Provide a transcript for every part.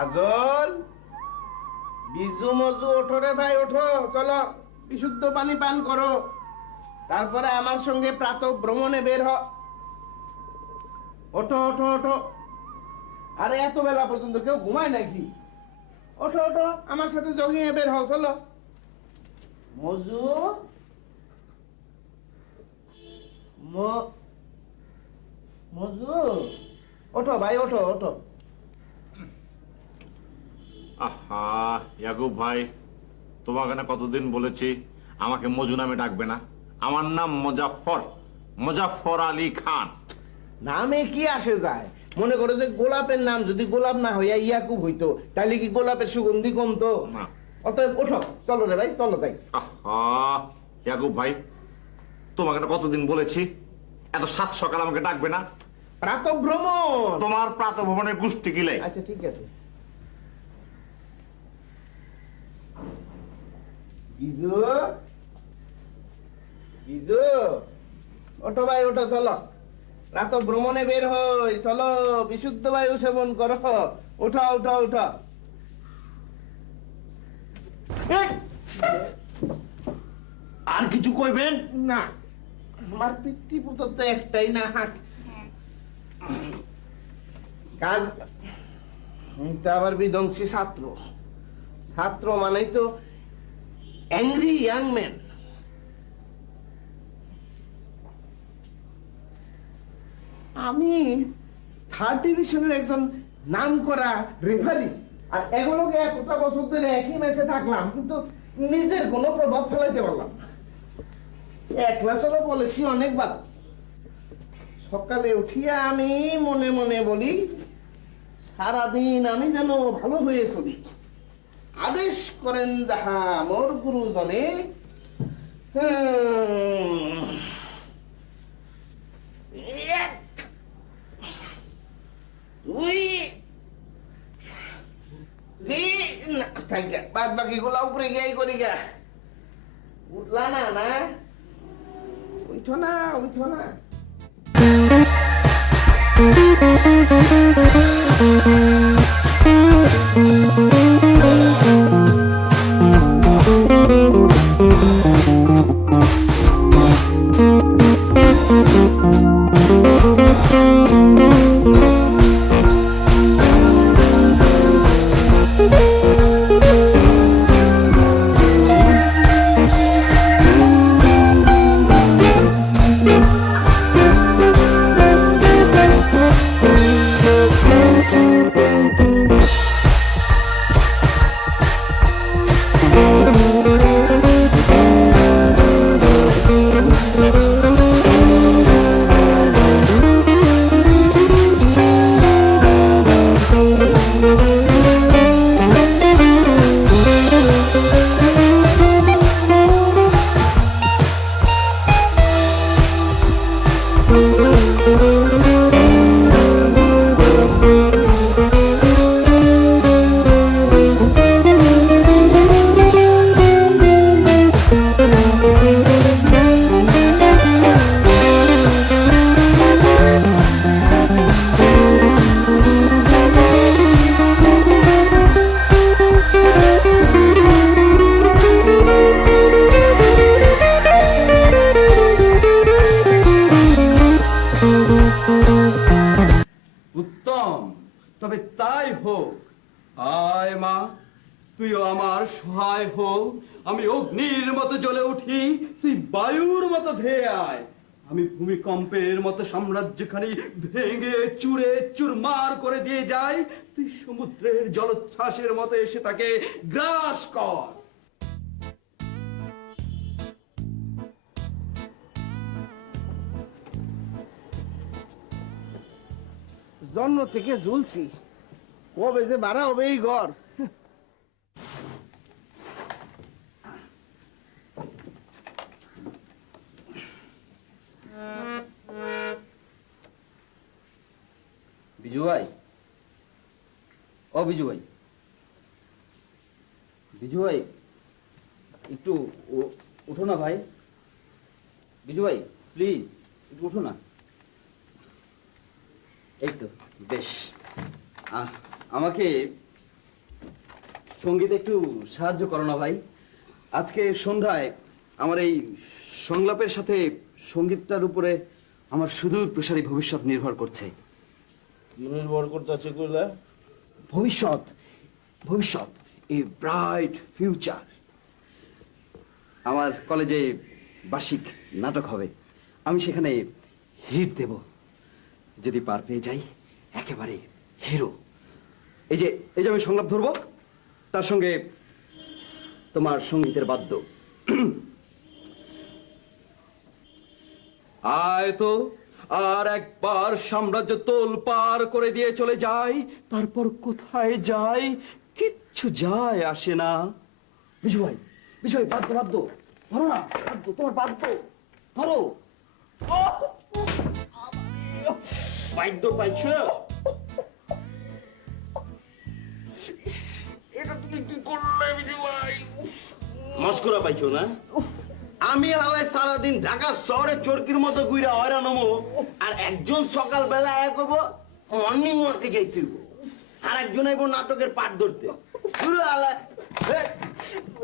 কাজল, বিজু মজু, ওঠো রে ভাই, ওঠো, চলো বিশুদ্ধ পানি পান করো, তারপরে আমার সঙ্গে প্রাতঃ ভ্রমণে বের হ। ওঠো ওঠো ওঠো। আরে এত বেলা পর্যন্ত কেউ ঘুমায় নাকি? ওঠো ওঠো, আমার সাথে জগিং এ বের হও, চলো। মজু, মজু, ওঠো ভাই, ওঠো ওঠো। আহা ইয়াকুব ভাই, তোমাকে না কতদিন বলেছি আমাকে মজু নামে ডাকবে না। আমার নাম মুজাফফর, মুজাফফর আলী খান। নামে কি আসে যায়? মনে করো যে গোলাপের নাম যদি গোলাপ না হইয়া ইয়াকুব হইতো, তাহলে কি গোলাপের সুগন্ধি কমতো? না। অতএব ওঠো, চলো রে ভাই, চলো যাই। আহা ইয়াকুব ভাই, তোমাকে না কতদিন বলেছি এত সাত সকাল আমাকে ডাকবে না। প্রাতঃ ভ্রমণ। তোমার প্রাতঃ ভ্রমণের গোষ্ঠী কিলাই। আচ্ছা ঠিক আছে। বিজু, বিজু, ওঠো ভাই, ওঠো, চলো প্রাতঃ ভ্রমণে বের হই, চলো বিশুদ্ধ বায়ু সেবন করো। ওঠো ওঠো ওঠো। আর কিছু কইবেন না, আমার পিতৃপুত্র তো একটাই না, কাজ তো আবার বিধ্বংসী ছাত্র। ছাত্র মানেই তো অ্যাংরি ইয়াং ম্যান। আমি থার্ড ডিভিশনের একজন নাম করা রেফারি, আর এগুলোকে এতটা বছর ধরে একই ম্যাচে থাকলাম, কিন্তু নিজের কোনো প্রভাব ফেলাইতে পারলাম না। একলা চলো বলেছি অনেকবার। সকালে উঠিয়া আমি মনে মনে বলি, সারাদিন আমি যেন ভালো হয়ে চলি। আদেশ করেন যাহা মোর গুরুজনে। এক, দুই, তিন, বাদ বাকি গুলা উপরে গিয়ে করি গা। উঠলা না? না উঠো না, উঠো না। তবে তাই হোক। আয় মা, তুইও আমার সহায় হোক। আমি অগ্নির মতো জ্বলে উঠি, তুই বায়ুর মতো ধেয়ে আয়। আমি ভূমিকম্পের মতো সাম্রাজ্যখানি ভেঙে চুরে চুরমার করে দিয়ে যাই, তুই সমুদ্রের জলোচ্ছ্বাসের মতো এসে তাকে গ্রাস কর। জন্ম থেকে ঝুলছি, কবে যে বাড়া হবে এই ঘর। বিজু ভাই, ও বিজু ভাই, বিজু ভাই একটু উঠো না ভাই। বিজু ভাই প্লিজ একটু উঠো না। এই তো বেশ, আমাকে সঙ্গীত একটু সাহায্য করো না ভাই। আজকে সন্ধ্যায় আমার এই সংলাপের সাথে সঙ্গীতটার উপরে আমার সুদূর প্রসারী ভবিষ্যৎ নির্ভর করছে। কি নির্ভর করতে আছে কইলা? ভবিষ্যৎ, ভবিষ্যৎ, এ ব্রাইট ফিউচার। আমার কলেজে বার্ষিক নাটক হবে, আমি সেখানে হিট দেব। যদি পার পেয়ে যাই, একেবারে হিরো। এই যে আমি সংলাপ ধরবো, তার সঙ্গে তোমার সঙ্গীতের বাদ্য। আয় তো আর একবার সাম্রাজ্য তোল পার করে দিয়ে চলে যাই, তারপর কোথায় যাই কিচ্ছু যায় আসে না। বিজু ভাই, বিজু ভাই, বাদ্য বাদ্য ধরো না, বাদ্য, তোমার বাদ্য ধরো। বাদ্য পাইছ? এটা তুমি কি করলে বিজু ভাই? মস্করা পাইছো না? আমি হাওয়ায় সারাদিন ঢাকা শহরে চরকির মতো ঘুরে হয়রান হবো, আর একজন সকালবেলা এক হবো মর্নিং ওয়াকে যাইতে হইব, আর একজন আইব নাটকের পাঠ ধরতে।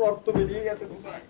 রক্ত বেরিয়ে গেছে কোথায়?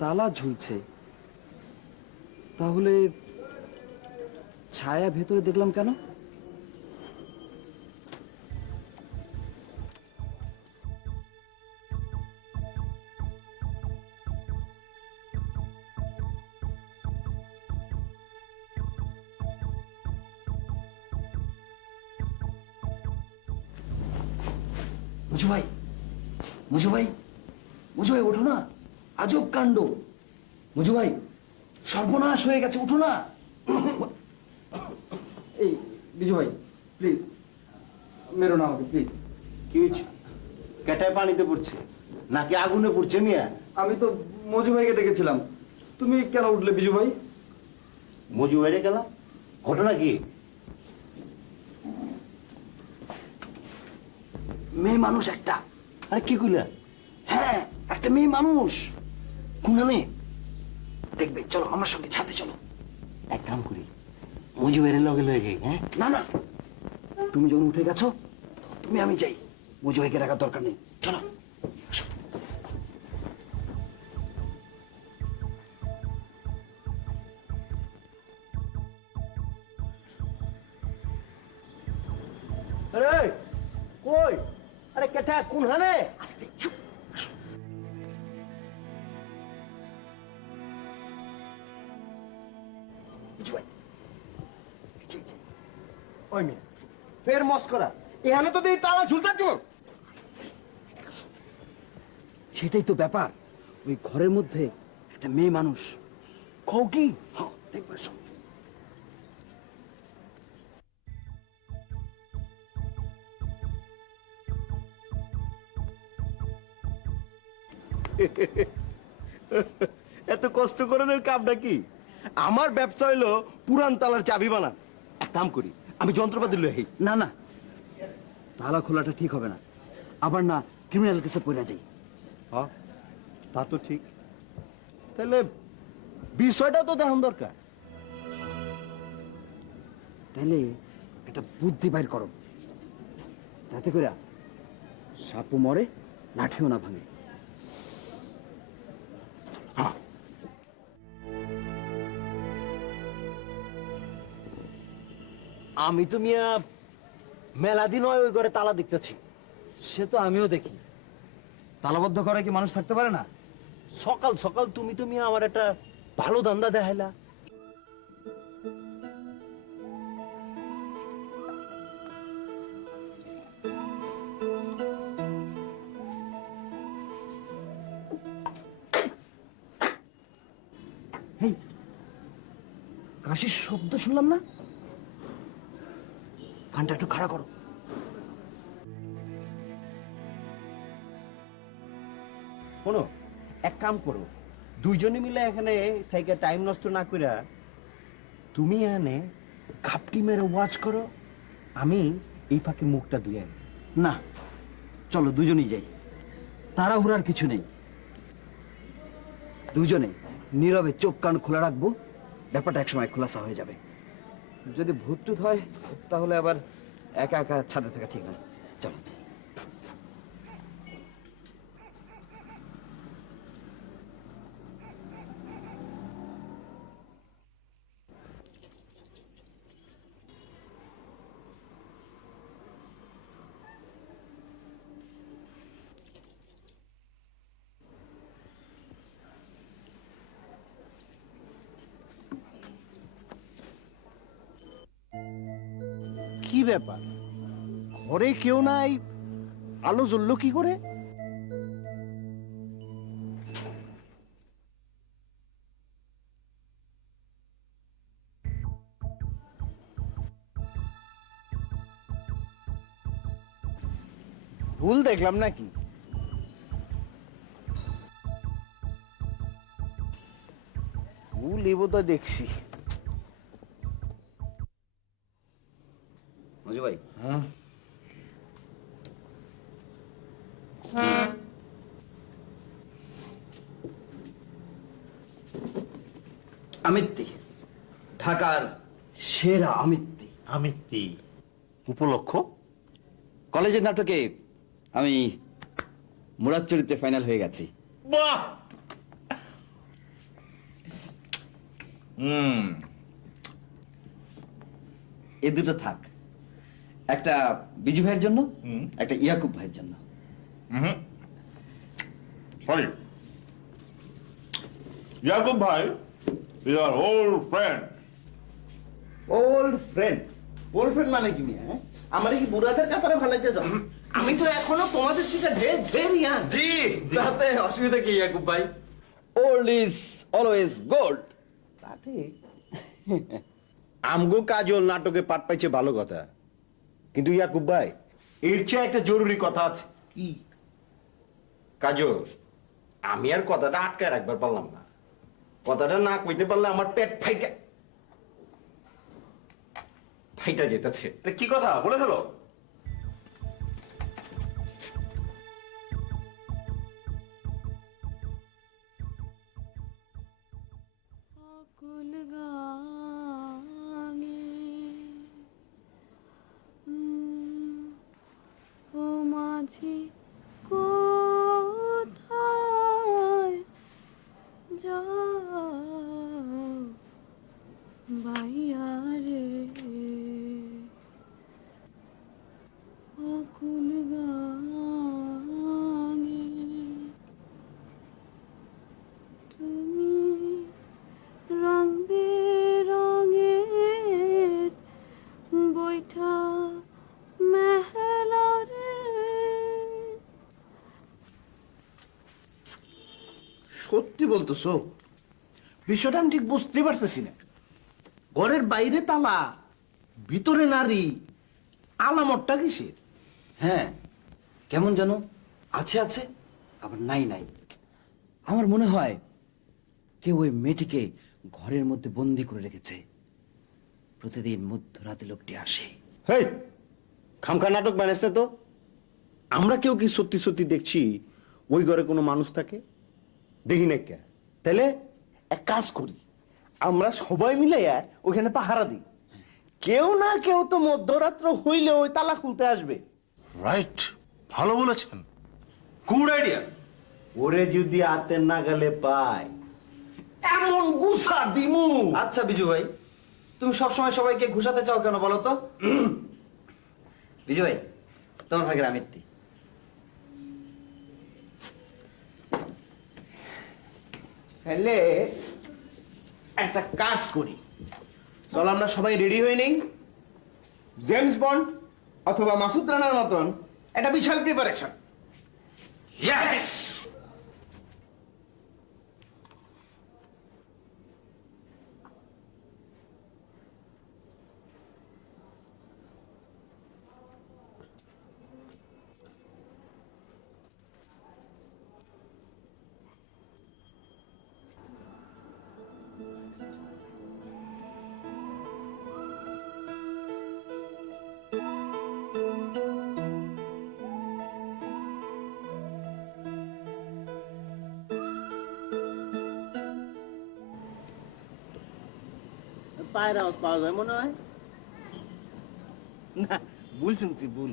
তালা ঝুলছে, তাহলে ছায়া ভেতরে দেখলাম কেন? মুজু ভাই, মুজু ভাই, মুজু ভাই, ওঠো না, আজব কাণ্ড। মুজু ভাই, সর্বনাশ হয়ে গেছে, উঠো না। এই বিজু ভাই, প্লিজ মেরো না আমাকে, প্লিজ। কি হয়েছে? কেটায় পানিতে পড়ছে নাকি আগুনে পড়ছে মিয়া? আমি তো মজু ভাইকে ডেকেছিলাম, তুমি কেন উঠলে বিজু ভাই? মজু বাইরে গেলাম, ঘটনা কি? মেয়ে মানুষ একটা। আরে কি কইলা? হ্যাঁ, একটা মেয়ে মানুষ। কোনখানে দেখবে? চলো আমার সঙ্গে ছাদে চলো। এক কাম করি, মজু বাইরে লগে লগে যাই। হ্যাঁ না না, তুমি যখন উঠে গেছো তুমি আমি যাই, মজু ভাইকে ডাকার দরকার নেই। চলো আসো। আরে কই? আরে কেটা কোন হানে? আস্তে, চুপ, আসো। বিজু ভাই, এই যে, এই যে। ওই মিয়া ফের মস্করা, এখানে তো দেই তালা ঝুলতা চোর। সেটাই তো ব্যাপার, ওই ঘরের মধ্যে একটা মেয়ে মানুষ। কও কি? হ্যাঁ, দেখবার সঙ্গে। এত কষ্ট করানোর কামটা কি? আমার ব্যবসা হইলো পুরান তালার চাবি বানান। এক কাম করি, আমি যন্ত্রপাতি লই আই। না না, তালা খোলাটা ঠিক হবে না, আবার না ক্রিমিনাল কেসে পড়ে যাই। হ্যাঁ তা তো ঠিক, তাহলে বিষয়টা তো দেখান দরকার। তাহলে একটা বুদ্ধি বাইর করো, যাতে করে সাপও মরে লাঠিও না ভাঙে। হ্যাঁ আমি তো মিয়া মেলা দিন হয় ওই ঘরে তালা দেখতেছি। সে তো আমিও দেখি, তালাবদ্ধ করে কি মানুষ থাকতে পারে না? সকাল সকাল তুমি আমার একটা ভালো ধান্দা দেখাইলা। কাশির শব্দ শুনলাম না, কানটা একটু খাড়া করো। শোনো, এক কাম করো, দুইজনে মিলে এখানে থেকে টাইম নষ্ট না কইরা তুমি এখানে ঘাপটি মেরে ওয়াচ করো, আমি এই ফাঁকে মুখটা ধুয়ে আনি। না, চলো দুজনেই যাই, তাড়াহুড়ার কিছু নেই। দুজনে নীরবে চোখ কান খোলা রাখবো, ব্যাপারটা একসময় খোলাসা হয়ে যাবে। যদি ভূত টুত হয় তাহলে আবার একা একা ছাদে থাকা ঠিক না। চলো যাই। কি ব্যাপার, ঘরে কেউ নাই, আলো জ্বললো কি করে? ভুল দেখলাম নাকি? ভুল এই বোধহয় দেখছি। মজু ভাই, আমিত্তি, ঢাকার সেরা আমিত্তি। আমিত্তি উপলক্ষ? কলেজের নাটকে আমি মুরাদ চরিত্রে ফাইনাল হয়ে গেছি। বাহ! এ দুটো থাক, একটা বিজু ভাইয়ের জন্য, একটা ইয়াকুব ভাইয়ের জন্য। সরি, ইয়াকুব ভাই is our old friend. Old friend? Old friend মানে কি নিয়ে? আমার কি বুড়াদের কাতারে ভালাইতে চাও? আমি তো এখনো তোমাদের থেকে ঢের ঢের ইয়াং। জি, তাতে অসুবিধা কি ইয়াকুব ভাই? Old is always gold. তা ঠিক। আমগো কাজল নাটকে পাঠ পাইছে ভালো কথা, কিন্তু ইয়াকুব ভাই, এর চেয়ে একটা জরুরি কথা আছে। কি? কাজল, আমি আর কথাটা আটকায় রাখবার পারলাম না। কথাটা না কইতে পারলে আমার পেট ফাইটা ফাইটা যেতেছে। কি কথা বলে ফেলো। অকুল গানে ও মাঝি কোথায় যাও বাইয়া রে, অকুল গানে তুমি রং বেরঙের বৈঠা মেহলা রে। সত্যি বলতেছো? বিষয়টা আমি ঠিক বুঝতে পারতেছি না। ঘরের বাইরে তালা, ভিতরে নারী, আলামতটা কিসের? হ্যাঁ, কেমন যেন আছে আছে, আবার নাই নাই। আমার মনে হয় কেউ ওই মেয়েটিকে ঘরের মধ্যে বন্দি করে রেখেছে। প্রতিদিন মধ্যরাতে লোকটি আসে। হেই, খামখা নাটক বানাইছে তো। আমরা কেউ কি সত্যি সত্যি দেখছি ওই ঘরে কোনো মানুষ থাকে? দেখি না কে? তাহলে এক কাজ করি, আমরা সবাই মিলে ওখানে পাহারা দিই। কেউ না কেউ তো মধ্যরাত্র হইলে ওই তালা খুলতে আসবে। রাইট, ভালো বলেছেন, গুড আইডিয়া। ওরে যদি হাতের নাগালে পায়, এমন গুছা দিমু। আচ্ছা বিজু ভাই, তুমি সবসময় সবাইকে ঘুষাতে চাও কেন বলো তো? বিজু ভাই, তোমার ভাগের আমিত্তি। তাহলে একটা কাজ করি, চল আমরা সবাই রেডি হয়ে নেই। জেমস বন্ড অথবা মাসুদ রানার মতন একটা বিশাল প্রিপারেশন। ইয়েস। পায়ের আওয়াজ পাওয়া যায় মনে হয়। না, ভুল শুনছি, ভুল।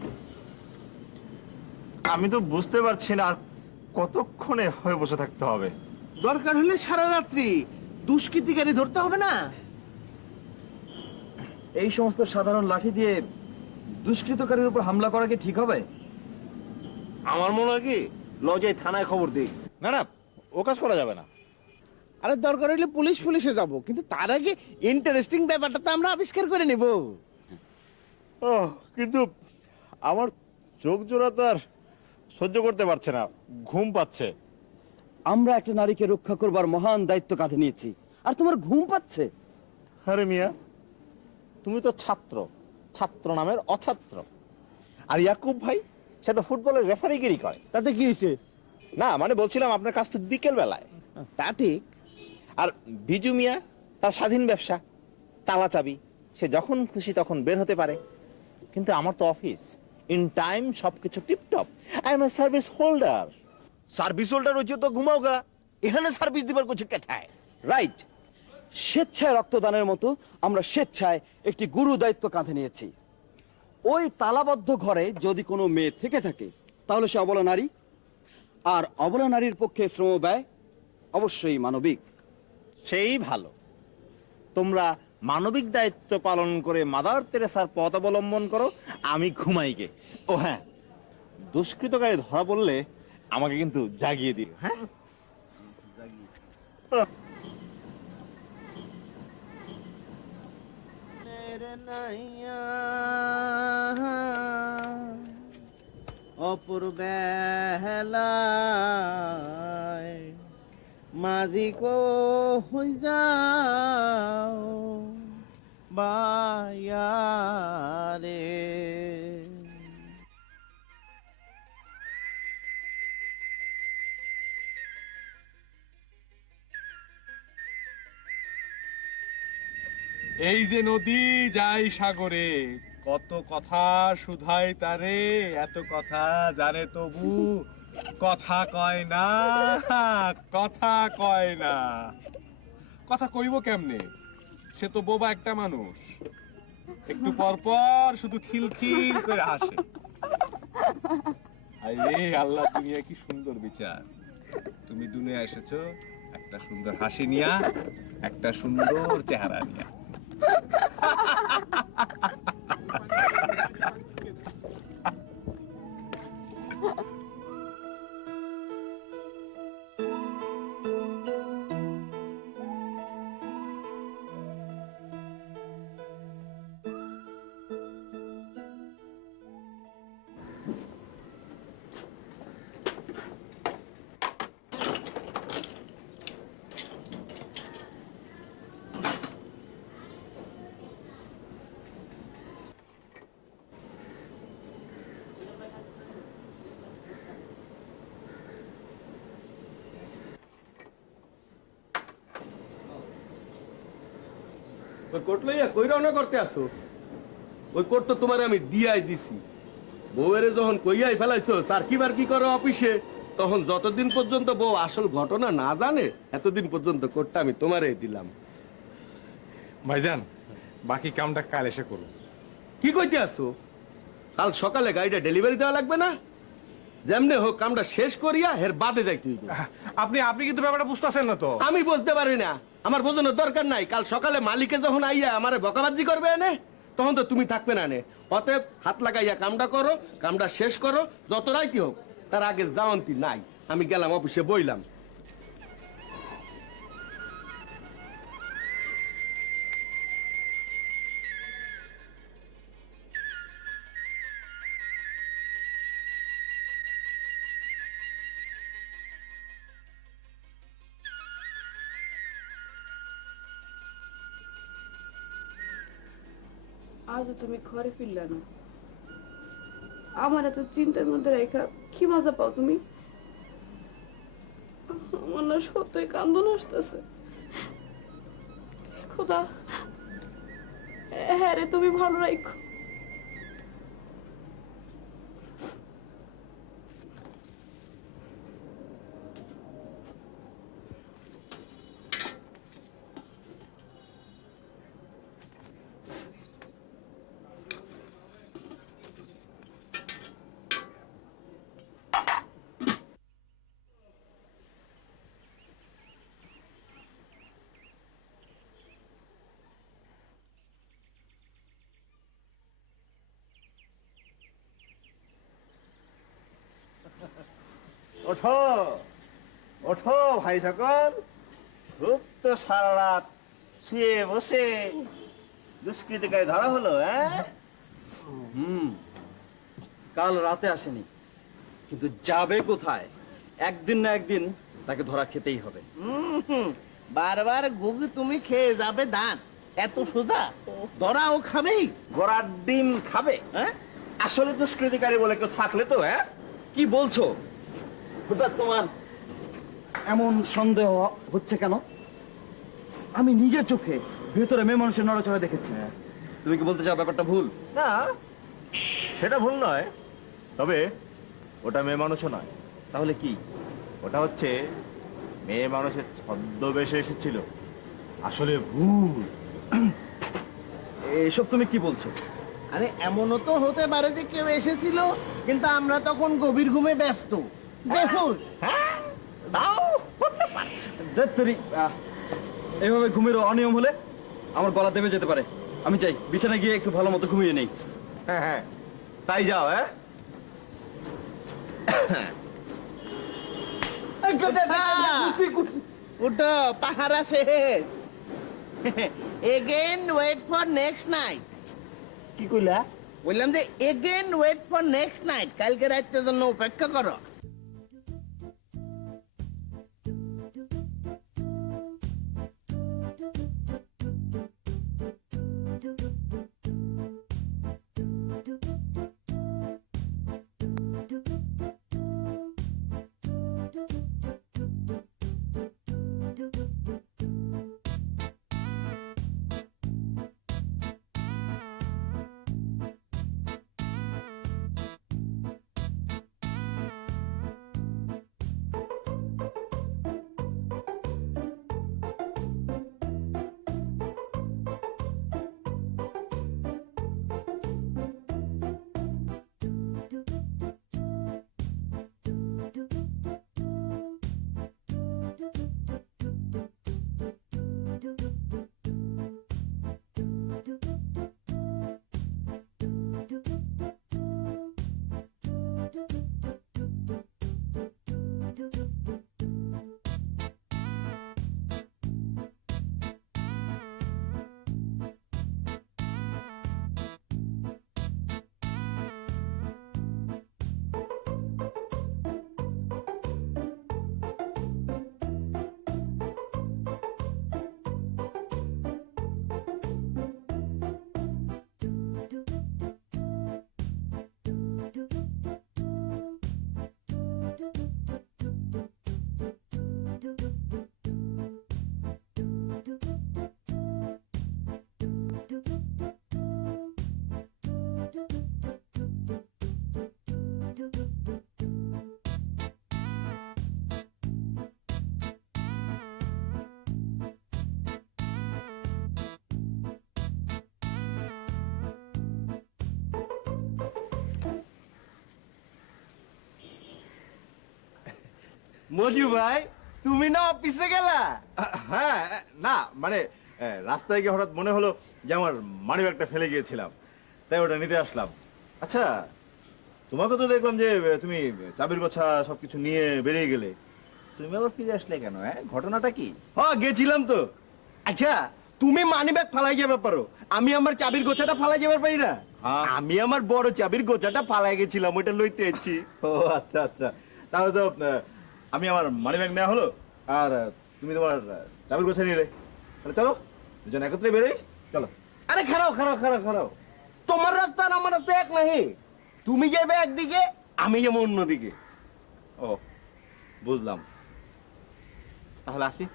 আমি তো বুঝতে পারছি না আর কতক্ষণে হয়ে বসে থাকতে হবে। দরকার হলে সারা রাত্রি দুষ্কৃতিকারী ধরতে হবে না? এই সমস্ত সাধারণ লাঠি দিয়ে দুষ্কৃতকারীর উপর হামলা করা কি ঠিক হবে? আমার মনে হয় কি লজায় থানায় খবর দিই। না না, ও কাজ করা যাবে না। আরে দরকার হলে পুলিশে যাব, কিন্তু তার আগে ইন্টারেস্টিং ব্যাপারটা তো আমরা আবিষ্কার করে নেব। ও কিন্তু আমার চোখ জোড়া তো আর সহ্য করতে পারছে না, ঘুম পাচ্ছে। আমরা একটা নারীকে রক্ষা করবার মহান দায়িত্ব কাঁধে নিয়েছি, আর তোমার ঘুম পাচ্ছে? আরে মিয়া, তুমি তো ছাত্র, ছাত্র নামের অছাত্র। আর ইয়াকুব ভাই সে তো ফুটবলের রেফারিগিরি করে। তাতে কি হয়েছে? না মানে বলছিলাম আপনার কাজ তো বিকেল বেলায়। তা ঠিক। আর বিজু মিয়া তার স্বাধীন ব্যবসা, তালা চাবি, সে যখন খুশি তখন বের হতে পারে। কিন্তু আমার তো অফিস, ইন টাইম সবকিছু tiptop. I M a service holder. Service holder হচ্ছে তো ঘুমাও গা, এখানে সার্ভিস দিবার কিছু কেঠায়। রাইট। স্বেচ্ছায় রক্তদানের মতো আমরা স্বেচ্ছায় একটি গুরু দায়িত্ব কাঁধে নিয়েছি। ওই তালাবদ্ধ ঘরে যদি কোনো মেয়ে থেকে থাকে তাহলে সে অবলা নারী, আর অবলা নারীর পক্ষে শ্রম ব্যয় অবশ্যই মানবিক। সেই ভালো, তোমরা মানবিক দায়িত্ব পালন করে মাদার তেরেসার পথ অবলম্বন করো, আমি ঘুমাইকে। ও হ্যাঁ, দুষ্কৃতকারী ধরা পড়লে আমাকে কিন্তু জাগিয়ে দিও। হ্যাঁ, অপূর্ব বেলায় মাঝি কো হই যাও বায়ারে। এই যে নদী যায় সাগরে, কত কথা শুধাই তারে, এত কথা জানে তবু কথা কয় না, কথা কয় না। কথা কইব কেমনে, সে তো বোবা একটা মানুষ, একটু পর পর শুধু খিলখিল করে হাসে। আরে আল্লাহ, দুনিয়া কি সুন্দর বিচার। তুমি দুনিয়া এসেছো একটা সুন্দর হাসি নিয়া, একটা সুন্দর চেহারা নিয়া। ওই কোট লইয়া কই রওনা করতে আসো? ওই কোট তো তোমার আমি দিয়াই দিছি। বউয়েরে যখন কইয়াই ফেলাইছো আর কি বার কি করো অফিসে, তখন যতদিন পর্যন্ত বউ আসল ঘটনা না জানে এতদিন পর্যন্ত কোটটা আমি তোমারই দিলাম। ভাইজান, বাকি কামটা কাল এসে করো। কি কইতে আসো? কাল সকালে গাড়িটা ডেলিভারি দেওয়া লাগবে না? যেমনে হোক কামটা শেষ করিয়া হের বাদে যাইতে হইবে। আপনি কিন্তু ব্যাপারটা বুঝতেছেন না তো। আমি বুঝতে পারি না, আমার বোঝানোর দরকার নাই। কাল সকালে মালিকে যখন আইয়া আমারে বকাবাজি করবে এনে, তখন তো তুমি থাকবে না নে। অতএব হাত লাগাইয়া কামটা করো, কামটা শেষ করো, যত রাইতে হোক। তার আগে যাওয়ান্তি নাই। আমি গেলাম অফিসে বইলাম। আজও তুমি ঘরে ফিরলে না। আমার এত চিন্তার মধ্যে রেখা কি মজা পাও তুমি? আমার না সত্যই কান্দন আসতেছে। খোদা, হ্যাঁ রে, তুমি ভালো রাখো। ওঠো ওঠো ভাই সকল, খুব তো সারা রাত শুয়ে বসে দুষ্কৃতিকারী ধরা হলো, হ্যাঁ? কাল রাতে আসেনি, কিন্তু যাবে কোথায়? একদিন না একদিন তাকে ধরা খেতেই হবে। বারবার গুগু তুমি খেয়ে যাবে দাঁত, এত সোজা? ধরাও খাবেই। ঘোড়ার ডিম খাবে? হ্যাঁ, আসলে দুষ্কৃতিকারী বলে কেউ থাকলে তো, হ্যাঁ? কি বলছো? হঠাৎ তোমার এমন সন্দেহ হচ্ছে কেন? আমি নিজের চোখে ভেতরে মেয়ে মানুষের নড়াচড়া দেখেছি। তুমি কি বলতে চাও ব্যাপারটা ভুল? না, সেটা ভুল নয়, তবে ওটা মেয়ে মানুষও নয়। তাহলে কি? ওটা হচ্ছে মেয়ে মানুষের ছদ্মবেশে এসেছিল, আসলে ভুল। এসব তুমি কি বলছো? আরে এমনও তো হতে পারে যে কেউ এসেছিল, কিন্তু আমরা তখন গভীর ঘুমে ব্যস্ত, বেহুশ। হ্যাঁ, তাও হতে পারে। ধ্যাত্তেরি, এইভাবে ঘুমের অনিয়ম হলে আমার গলা দেবে যেতে পারে। আমি চাই বিছানায় গিয়ে একটু ভালো মতো ঘুমিয়ে নেই। হ্যাঁ হ্যাঁ, তাই যাও। হ্যাঁ, উঠো, পাহারা শেষ। Again wait for next night. কি কইলা? বললাম যে again wait for next night, কালকে রাতের জন্য অপেক্ষা করো। মজু ভাই, তুমি না অফিসে গেলা? হ্যাঁ, না মানে রাস্তায় গিয়ে হঠাৎ মনে হলো যে আমার মানিব্যাগটা ফেলে গিয়েছিলাম, তাই ওটা নিতে আসলাম। আচ্ছা, তোমাকে তো দেখলাম যে তুমি চাবির গোছা সবকিছু নিয়ে বেরিয়ে গেলে, তুমি আবার ফিরে আসলে কেন? হ্যাঁ, ঘটনাটা কি? হ্যাঁ, গেছিলাম তো। আচ্ছা, তুমি মানিব্যাগ ফালাই যাবে পারো, আমি আমার চাবির গোছাটা ফালাই যাবার পারি না? হ্যাঁ। আমি আমার বড় চাবির গোছাটা ফালাই গেছিলাম, ওইটা লইতে এসেছি। ও আচ্ছা আচ্ছা, তাহলে তো আমি আমার মানিব্যাগ নেওয়া হলো, আর তুমি তোমার চাবির গোছা নিলে। তাহলে চলো দুজন একত্রে বেরোই, চলো। আরে খারাও খারাও খারাও খারাও, তোমার রাস্তা আর আমার রাস্তা এক নাহি। তুমি যাবে একদিকে, আমি যাবো অন্যদিকে। ও বুঝলাম, তাহলে আসি।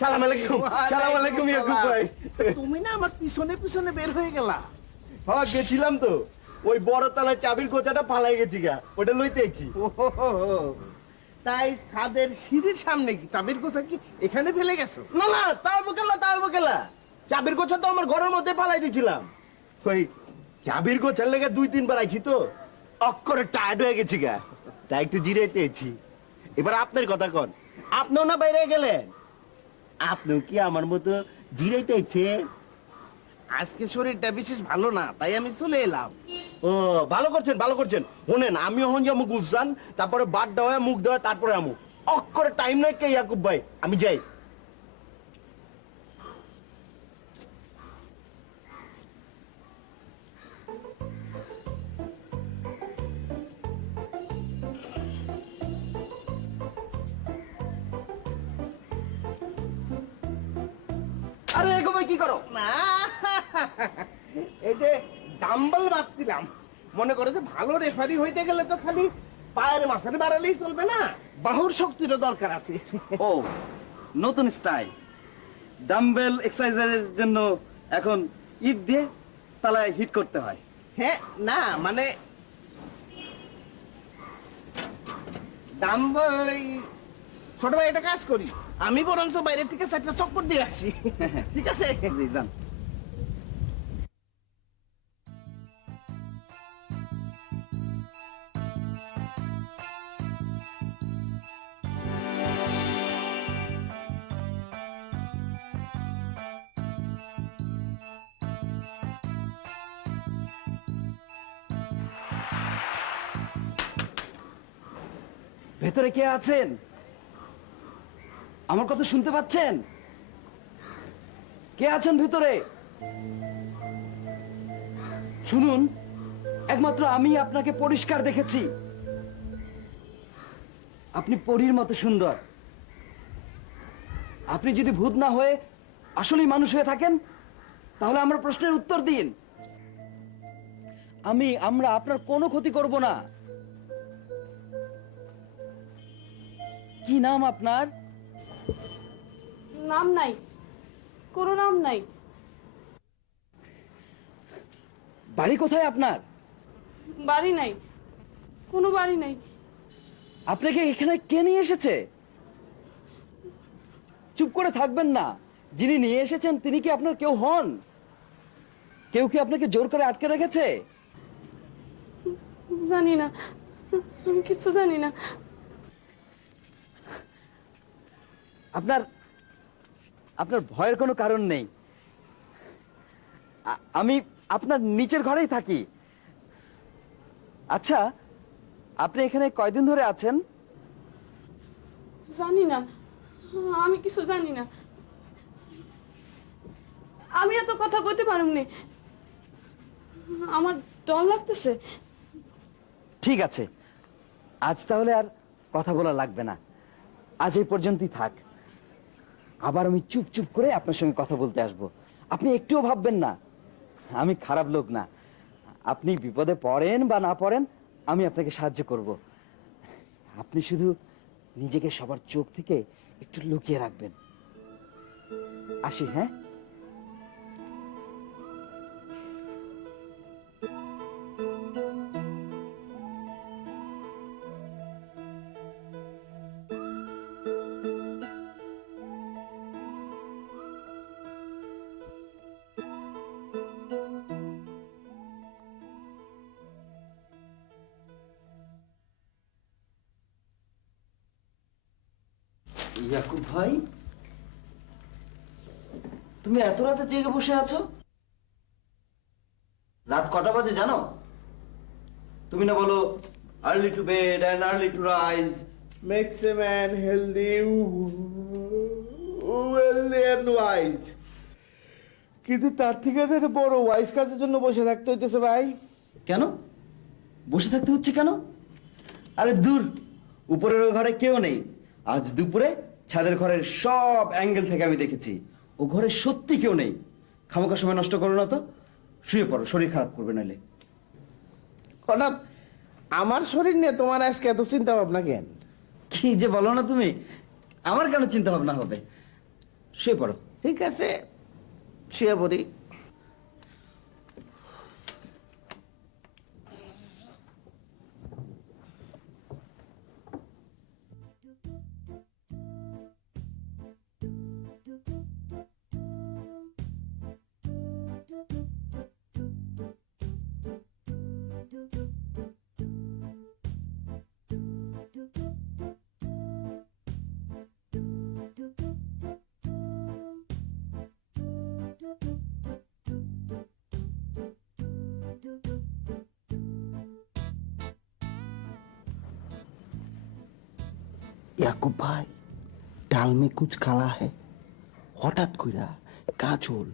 সালাম আলাইকুম। সালাম আলাইকুম ইয়াকুব ভাই। তুমি না আমার পিছনে পিছনে বের হয়ে গেলা। হ্যাঁ গেছিলাম তো, ওই বড় তলায় চাবির গোছাটা ফালাই গেছি গা, ওটা লইতে আইছি। তাই ছাদের সিঁড়ির সামনে কি চাবির গোছা কি এখানে ফেলে গেছো? না না, তার বকেলা তার বকেলা, চাবির গোছা তো আমার ঘরের মধ্যে ফালাই দিয়েছিলাম। ওই চাবির গোছার লেগে 2-3 বার আইছি তো, অক্ষরে টায়ার্ড হয়ে গেছি গা, তাই একটু জিরাইতে আইছি। এবার আপনার কথা কন, আপনিও না বাইরে গেলেন? আপনিও কি আমার মতো জিরাইতে আইছেন? আজকে শরীরটা বিশেষ ভালো না, তাই আমি চলে এলাম। ও ভালো করছেন ভালো করছেন। শোনেন, আমি এখন যাবো গুলশান, তারপরে বাদ দেওয়া মুখ দেওয়া, তারপরে আমু। অক্ষরে টাইম নাই কে ইয়াকুব ভাই, আমি যাই। আরে ইয়াকুব ভাই কি করো? না, এই যে ডাম্বল বাঁধছিলাম। মনে করো যে ভালো রেফারি হইতে গেলে তো খালি পায়ের মাসের বাড়ালেই চলবে না, বাহুর শক্তিরও দরকার আছে। ও নতুন স্টাইল, ডাম্বেল এক্সারসাইজের জন্য এখন ইট দিয়ে তালায় হিট করতে হয়। হ্যাঁ, না মানে ডাম্বল ছোট ভাই একটা কাজ করি, আমি বরঞ্চ বাইরে থেকে 4টা চক্কর দিয়ে আসি। ঠিক আছে? জি যান। ভেতরে কে আছেন? আমার কথা শুনতে পাচ্ছেন? কে আছেন ভিতরে? শুনুন, একমাত্র আমি আপনাকে পরিষ্কার দেখেছি। আপনি পরীর মতো সুন্দর। আপনি যদি ভূত না হয়ে আসলেই মানুষ হয়ে থাকেন, তাহলে আমার প্রশ্নের উত্তর দিন। আমরা আপনার কোনো ক্ষতি করব না। কি নাম আপনার? নাম নাই, কোনো নাম নাই। বাড়ি কোথায় আপনার? বাড়ি নাই, কোনো বাড়ি নাই। আপনাকে এখানে কে নিয়ে এসেছে? চুপ করে থাকবেন না। যিনি নিয়ে এসেছেন তিনি কি আপনার কেউ হন? কেউ কি আপনাকে জোর করে আটকে রেখেছে? জানি না, আমি কিছু জানি না। আপনার আপনার ভয়ের কোনো কারণ নেই। আমি আপনার নিচের ঘরেই থাকি। আচ্ছা, আপনি এখানে কয়দিন ধরে আছেন? জানি না, আমি কিছু জানি না। আমি এত কথা কইতে পারুম নি, আমার ডর লাগতেছে। ঠিক আছে, আজ তাহলে আর কথা বলা লাগবে না। আজ এই পর্যন্তই থাক। আবার আমি চুপ চুপ করে আপনার সঙ্গে কথা বলতে আসব। আপনি একটুও ভাববেন না আমি খারাপ লোক না। আপনি বিপদে পড়েন বা না পড়েন, আমি আপনাকে সাহায্য করব। আপনি শুধু নিজেকে সবার চোখ থেকে একটু লুকিয়ে রাখবেন। আসি, হ্যাঁ? ইয়াকুব ভাই, তুমি এত রাতে জেগে বসে আছো? রাত কটা বাজে জানো? তুমি না বলো early to bed and early to rise, makes a man healthy, wealthy and wise. কিন্তু তার থেকে যে একটা বড় ওয়াইজ কাজের জন্য বসে থাকতে হইতেছে ভাই। কেন বসে থাকতে হচ্ছে কেন? আরে দূর, উপরের ঘরে কেউ নেই। আজ দুপুরে ছাদের ঘরের সব অ্যাঙ্গেল থেকে আমি দেখেছি ও ঘরে সত্যি কেউ নেই। খামোখা সময় নষ্ট করো না তো, শুয়ে পড়ো, শরীর খারাপ করবে নাহলে। হঠাৎ আমার শরীর নিয়ে তোমার আজকে এত চিন্তা ভাবনা কেন? কি যে বলো না তুমি, আমার কেন চিন্তা ভাবনা হবে? শুয়ে পড়ো। ঠিক আছে, শুয়ে পড়ি। ইয়াকুব ভাই, ডাল মে কুচ কালা है। হঠাৎ কইরা কাজল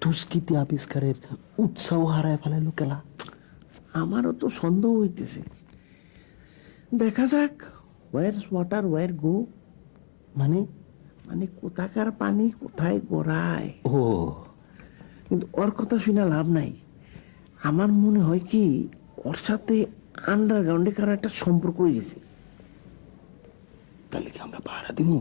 তুস্কিতি আবিষ্কারের উৎসাহ হারায় ফেলে লোকেলা। আমারও তো সন্দেহ হইতেছে। দেখা যাক, ওয়ার ওয়াটার ওয়ার গো, মানে মানে কোথাকার পানি কোথায় গড়ায়। ও কিন্তু ওর কথা শুনে লাভ নাই। আমার মনে হয় কি ওর সাথে আন্ডারগ্রাউন্ডে কারো একটা সম্পর্ক হয়ে গেছে। তাহলে কি আমরা পাহারা দিব?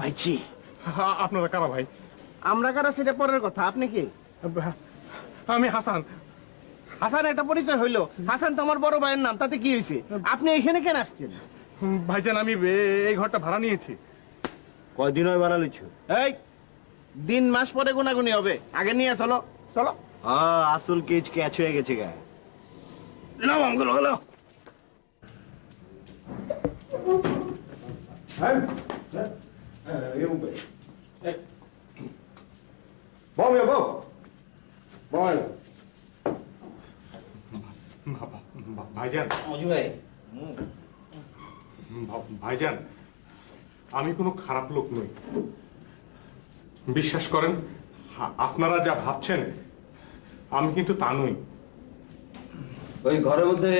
ভাইজি, আপনারা কারা ভাই? আমরা কারা সেটা পরের কথা। আপনি কি? আমি হাসান। হাসান একটা পরিচয় হইলো। হাসান তো আমার বড় ভাইয়ের নাম, তাতে কি হয়েছে? আপনি এখানে কেন আসছেন? ভাইজান, আমি এই ঘরটা ভাড়া নিয়েছি। কয়দিন হয় বানালিছ? এই দিন মাস পরে গুনাগুনি হবে, আগে নিয়ে চলো। চলো, আসল কেজ ক্যাচ হয়ে গেছে গা। নাও আমগুলো হলো। ভাইজান, ভাইজান, আমি কোনো খারাপ লোক নই। বিশ্বাস করেন, আপনারা যা ভাবছেন আমি কিন্তু তা নই। ওই ঘরের মধ্যে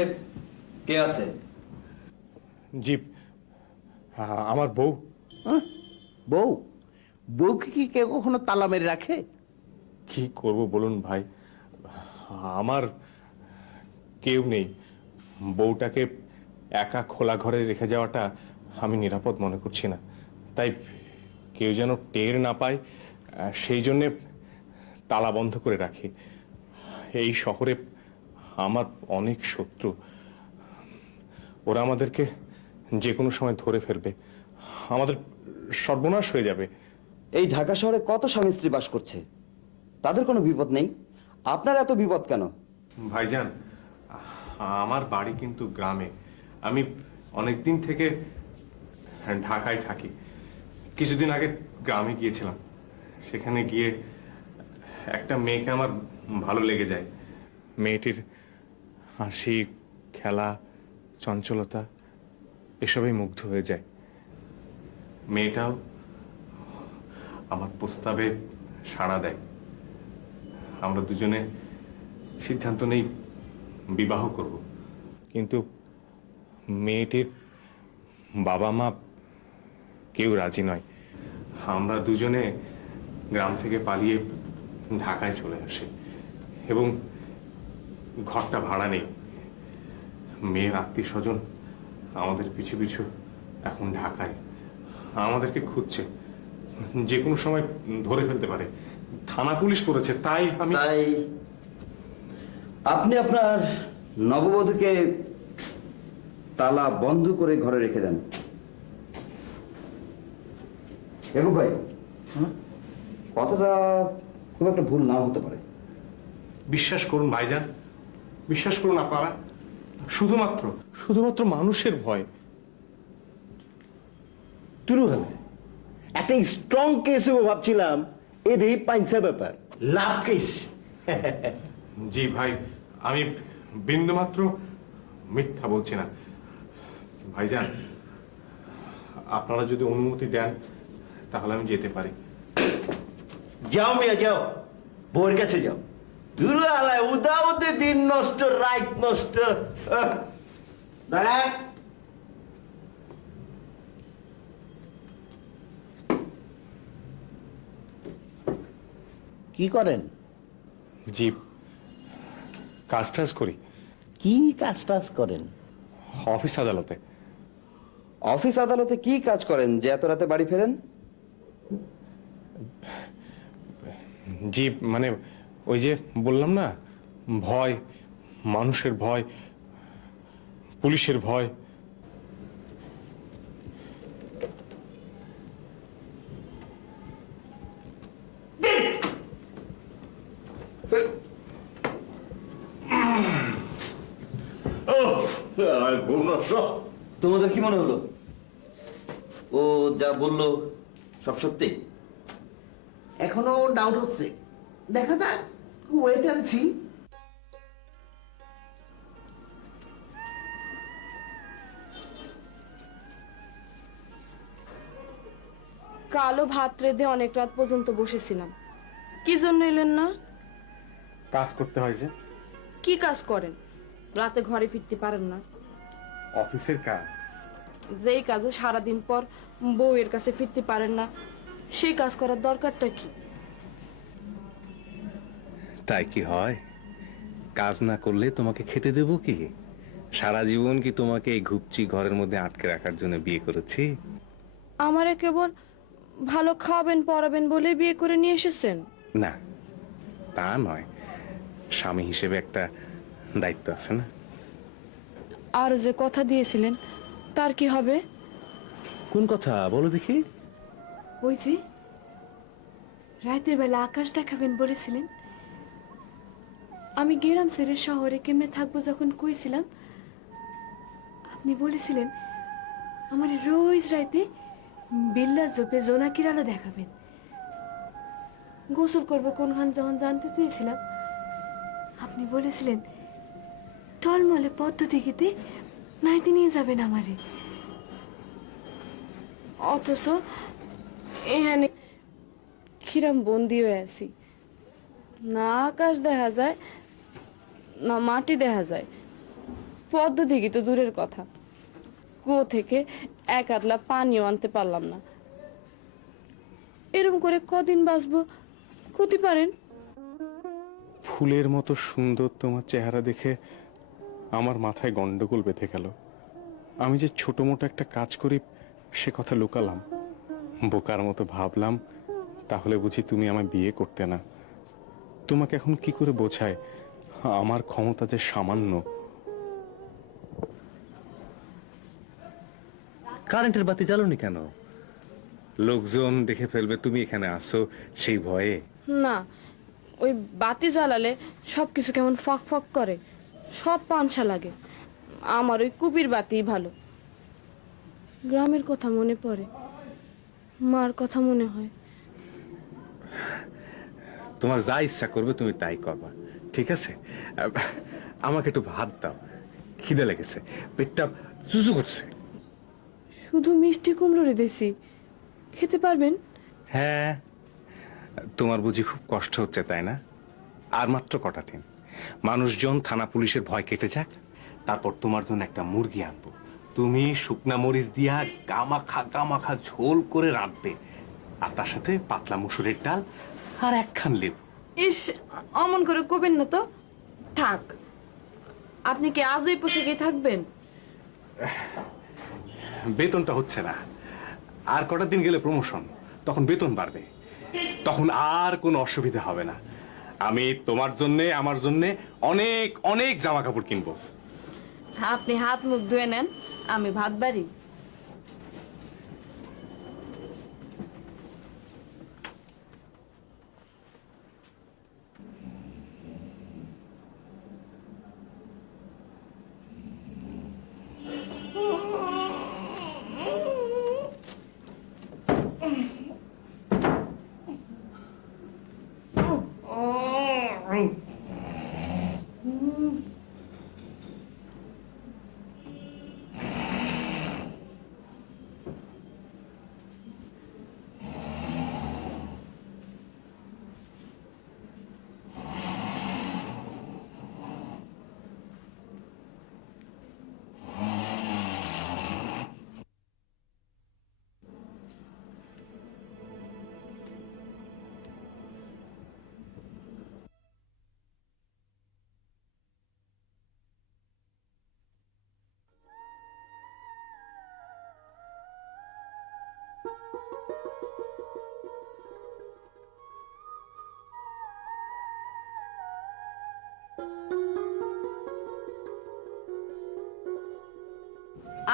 কে আছে? জি, আমার বউ। বউ? বউকে কি কেউ কখনো তালা মেরে রাখে? কি করব বলুন ভাই, আমার কেউ নেই। বউটাকে একা খোলা ঘরে রেখে যাওয়াটা আমি নিরাপদ মনে করছি না। তাই কেউ যেন টের না পায়, সেই জন্যে তালা বন্ধ করে রাখি। এই শহরে আমার অনেক শত্রু, ওরা আমাদেরকে যে কোনো সময় ধরে ফেলবে, আমাদের সর্বনাশ হয়ে যাবে। এই ঢাকা শহরে কত স্বামী স্ত্রী বাস করছে, তাদের কোনো বিপদ নেই, আপনার এত বিপদ কেন? ভাইজান, আমার বাড়ি কিন্তু গ্রামে। আমি অনেক দিন থেকে ঢাকায় থাকি। কিছুদিন আগে গ্রামে গিয়েছিলাম। সেখানে গিয়ে একটা মেয়েকে আমার ভালো লেগে যায়। মেয়েটির হাসি, খেলা, চঞ্চলতা এসবই মুগ্ধ হয়ে যায়। মেয়েটাও আমার প্রস্তাবে সাড়া দেয়। আমরা দুজনে সিদ্ধান্ত নেই বিবাহ করব। কিন্তু মেয়েটির বাবা মা কেউ রাজি নয়। আমরা দুজনে গ্রাম থেকে পালিয়ে ঢাকায় চলে আসি এবং ঘরটা ভাড়া নেই। মেয়ের আত্মীয় স্বজন আমাদের পিছু পিছু এখন ঢাকায় আমাদেরকে খুঁজছে। যে কোনো সময় ধরে ফেলতে পারে। থানা পুলিশ করেছে। তাই আপনি আপনার নববধূকে তালা বন্ধ করে ঘরে রেখে দেন। দেখো ভাই, কথাটা খুব একটা ভুল নাও হতে পারে। বিশ্বাস করুন ভাইজান, বিশ্বাস করুন আপনারা, শুধুমাত্র মানুষের ভয়। তুলু হলে একটা স্ট্রং কেস হবে ভাবছিলাম, এদের পাইনসা ব্যাপার লাভ কেস। জি ভাই, আমি বিন্দুমাত্র মিথ্যা বলছি না। ভাইজান, আপনারা যদি অনুমতি দেন তাহলে আমি যেতে পারি। যাও মিয়া যাও, বউয়ের কাছে যাও। দূর আলায় উদাউতে দিন নষ্ট, রাইট নষ্ট। দাঁড়ান। কি করেন? জি, কাজ টাজ করি কি কাজ টাজ করেন? অফিস আদালতে। অফিস আদালতে কি কাজ করেন যে এত রাতে বাড়ি ফেরেন? জি মানে ওই যে বললাম না, ভয়, মানুষের ভয়, পুলিশের ভয়। তোমাদের কি মনে হলো ও যা বললো সব সত্যি? এখনো ডাউট হচ্ছে, দেখা যাক, ওয়েট অ্যান্ড সি। কালো ভাত রেঁধে অনেক রাত পর্যন্ত বসেছিলাম। কি জন্য এলেন না? কাজ করতে হয় যে। কি কাজ করেন? রাতে ঘরে ফিরতে পারেন না? অফিসের কাজ। যেই কাজে সারাদিন পর বউয়ের কাছে ফিরতে পারেন না, সেই কাজ করার দরকারটা কি? তাই কি হয়? কাজ না করলে তোমাকে খেতে দেবো কি? সারা জীবন কি তোমাকে এই ঘুপচি ঘরের মধ্যে আটকে রাখার জন্য বিয়ে করেছি? আমারে কেবল ভালো খাওয়াবেন পড়াবেন বলে বিয়ে করে নিয়ে এসেছেন? না, তা নয়, স্বামী হিসেবে একটা দায়িত্ব আছে না? আর যে কথা দিয়েছিলেন তার কি হবে? কোন কথা বলো দেখি? ওই যে রাতের বেলা আকাশ দেখাবেন বলেছিলেন, আমি গেরাম ছেড়ে শহরে কেমনে থাকবো যখন কইছিলাম, আপনি বলেছিলেন আমার রোজ রাতে বিল্লা জোপে জোনাকির আলো দেখাবেন। গোসল করবো কোনখান যখন জানতে চেয়েছিলাম, আপনি বলেছিলেন টলমলে পদ্ধতিতে নাইতে নিয়ে যাবেন আমারে। অথচ এখানে কিরম বন্দি হয়ে আছি, না আকাশ দেখা যায় না মাটি দেখা যায়, পদ্ধতি তো দূরের কথা, কুয়ো থেকে এক আদলা পানিও আনতে পারলাম না। এরকম করে কদিন বাঁচবো ক্ষতি পারেন? ফুলের মতো সুন্দর তোমার চেহারা দেখে আমার মাথায় গন্ডগোল বেঁধে গেল। আমি যে ছোট মোটো একটা কাজ করি সে কথা লুকালাম, বোকার মতো ভাবলাম তাহলে বুঝি তুমি আমায় বিয়ে করতে না। তোমাকে এখন কি করে বোঝায় আমার ক্ষমতা যে সামান্য। কারেন্টের বাতি জ্বালোনি কেন? লোকজন দেখে ফেলবে তুমি এখানে আসো সেই ভয়ে? না, ওই বাতি জ্বালালে সবকিছু কেমন ফক ফক করে, সব পানসা লাগে। আমার ওই কুপির বাতিই ভালো। গ্রামের কথা মনে পড়ে, মার কথা মনে হয়। তোমার যা ইচ্ছা করবে তুমি তাই করবা, ঠিক আছে? আমাকে একটু ভাত দাও, খিদে লেগেছে, পেটটা চুচু করছে। শুধু মিষ্টি কুমড়োরে দিছি, খেতে পারবেন? হ্যাঁ, তোমার বুঝি খুব কষ্ট হচ্ছে তাই না? আর মাত্র কটা দিন, মানুষজন থানা পুলিশের ভয় কেটে যাক, তারপর তোমার জন্য একটা মুরগি আনবো। তুমি শুকনা মরিচ দিয়া গামাখা ঝোল করে রাঁধবে, আর তার সাথে পাতলা মুসুরের ডাল আর একখান লেবু। ইস, অমন করে কবেন না তো। থাক, আপনি কি আজ ওই পোশাকে থাকবেন? বেতনটা হচ্ছে না, আর কটা দিন গেলে প্রমোশন, তখন বেতন বাড়বে, তখন আর কোনো অসুবিধা হবে না। আমি তোমার জন্য আমার জন্য অনেক অনেক জামা কাপড় কিনবো। আপনি হাত মুখ ধুয়ে নেন, আমি ভাত বাড়ি।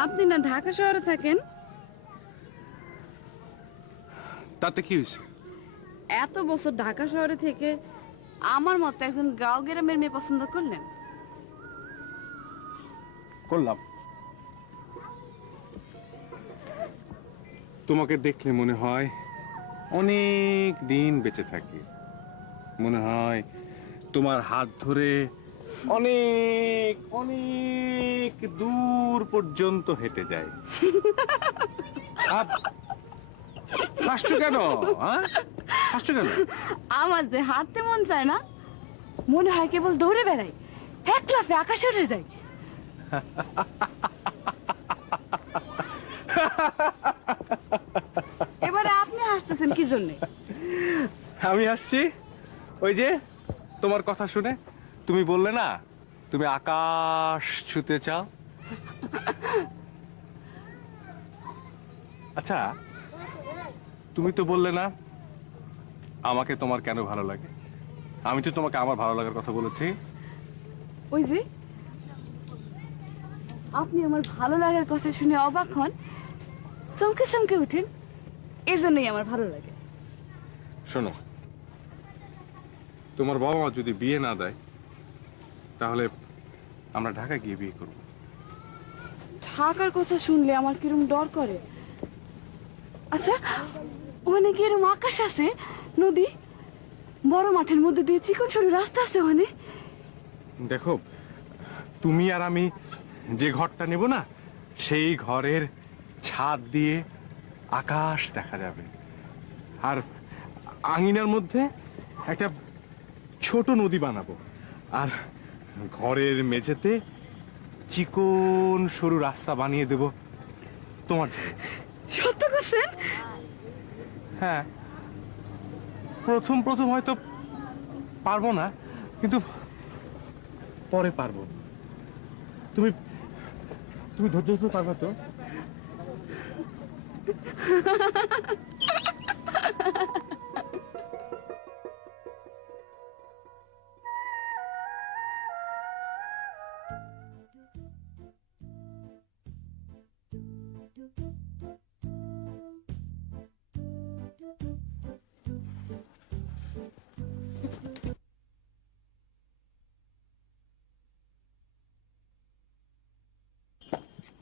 আপনি না ঢাকা শহরে থাকেন? তাতে কি হয়েছে? এত বছর ঢাকা শহরে থেকে আমার মতো একজন গাঁও গ্রামের মেয়ে পছন্দ করলেন? করলাম। তোমাকে দেখলে মনে হয় অনেক দিন বেঁচে থাকি, মনে হয় তোমার হাত ধরে অনেক অনেক দূর পর্যন্ত হেঁটে যায়। হাসছো কেন? হাসছো কেন? আমার যে হাঁটতে মন চায় না, মনে হয় কেবল দৌড়ে বেড়াই, এক লাফে আকাশে উঠে যাই। এবারে আপনি হাসতেছেন কি জন্যে? আমি হাসছি ওই যে তোমার কথা শুনে। তুমি বললে না তুমি আকাশ ছুতে চাও। আচ্ছা, তুমি তো বললে না আমাকে তোমার কেন ভালো লাগে। আমি তো তোমাকে আমার ভালো লাগার কথা বলেছি। ওই যে আপনি আমার ভালো লাগার কথা শুনে অবাক হন, চমকে চমকে উঠেন, এই জন্যই আমার ভালো লাগে। শোনো, তোমার বাবা মা যদি বিয়ে না দেয় তাহলে আমরা ঢাকা গিয়ে বিয়ে করব। ঢাকার কথা শুনলে আমার কিরম ডর করে। আচ্ছা, ওখানে কি এরম আকাশ আছে, নদী, বড় মাঠের মধ্যে দিয়ে চিকন সরু রাস্তা আছে ওখানে? দেখো, তুমি আর আমি যে ঘরটা নেব না, সেই ঘরের ছাদ দিয়ে আকাশ দেখা যাবে, আর আঙিনার মধ্যে একটা ছোট নদী বানাবো, আর ঘরের মেঝেতে চিকন সরু রাস্তা বানিয়ে দেব তোমার জন্য। সত্য করছেন? হ্যাঁ, প্রথম প্রথম হয়তো পারবো না, কিন্তু পরে পারবো। তুমি তুমি ধৈর্য ধরতে পারবে তো?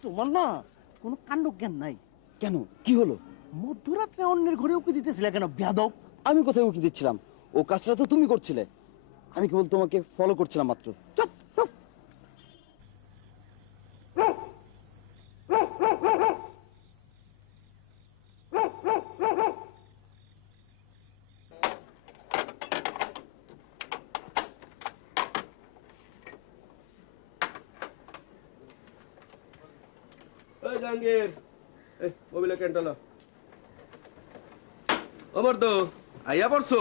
তোমার না কোনো কাণ্ড জ্ঞান নাই। কেন, কি হলো? মধ্যরাত্রে অন্যের ঘরে উকি দিতেছিলে কেন বেয়াদব? আমি কোথায় উকি দিচ্ছিলাম? ও কাজটা তো তুমি করছিলে, আমি কেবল তোমাকে ফলো করছিলাম মাত্র। চুপ চুপ। ওই জাহাঙ্গীর, এই মোবাইলে ক্যান্টালো। ওমর তো আইয়া পড়ছো?